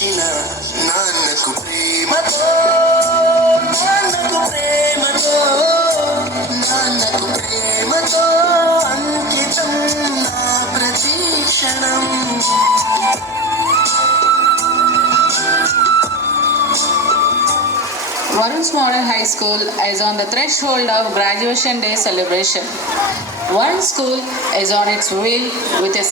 ఇచ్చిన నాన్నకు ప్రేమతో నాన్నకు ప్రేమతో నాన్నకు ప్రేమతో అంకితం నా ప్రతి క్షణం. Varun's Model High School is on the threshold of graduation day celebration. Varun School is on its way with a